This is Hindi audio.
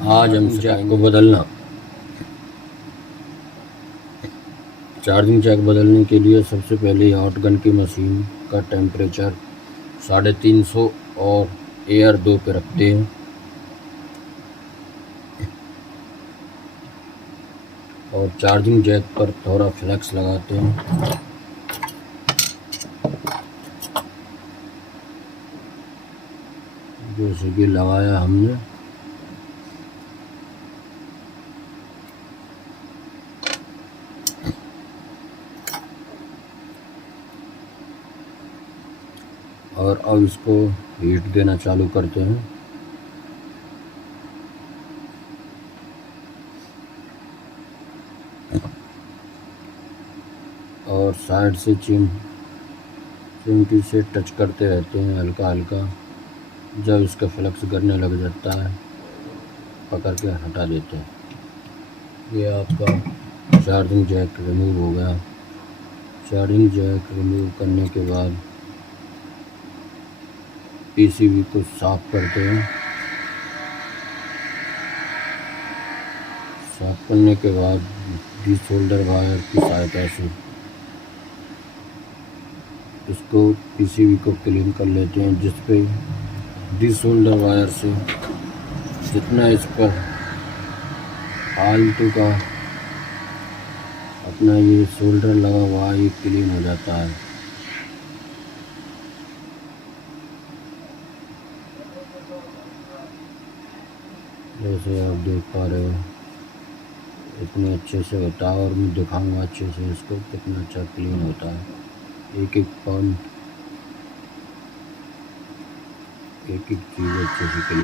आज हम जैक को बदलना। चार्जिंग जैक बदलने के लिए सबसे पहले हॉट गन की मशीन का टेम्परेचर 350 और एयर 2 पे रखते हैं और चार्जिंग जैक पर थोड़ा फ्लेक्स लगाते हैं। जैसे कि लगाया हमने, और अब इसको हीट देना चालू करते हैं। और साइड से चिमटी से टच करते रहते हैं हल्का हल्का। जब इसका फ्लक्स गिरने लग जाता है पकड़ के हटा देते हैं। ये आपका चार्जिंग जैक रिमूव हो गया। चार्जिंग जैक रिमूव करने के बाद पीसीबी को साफ करते हैं। साफ करने के बाद डिसोल्डर वायर की सहायता से इसको पीसीबी को क्लीन कर लेते हैं, जिस पे डिसोल्डर वायर से जितना इस पर फालतू का अपना ये सोल्डर लगा हुआ है ये क्लीन हो जाता है। जैसे आप देख पा रहे हो इतने अच्छे से होता है, और मैं दिखाऊंगा अच्छे से इसको कितना अच्छा क्लीन होता है। एक एक पॉइंट, एक एक चीज़ अच्छे से क्लीन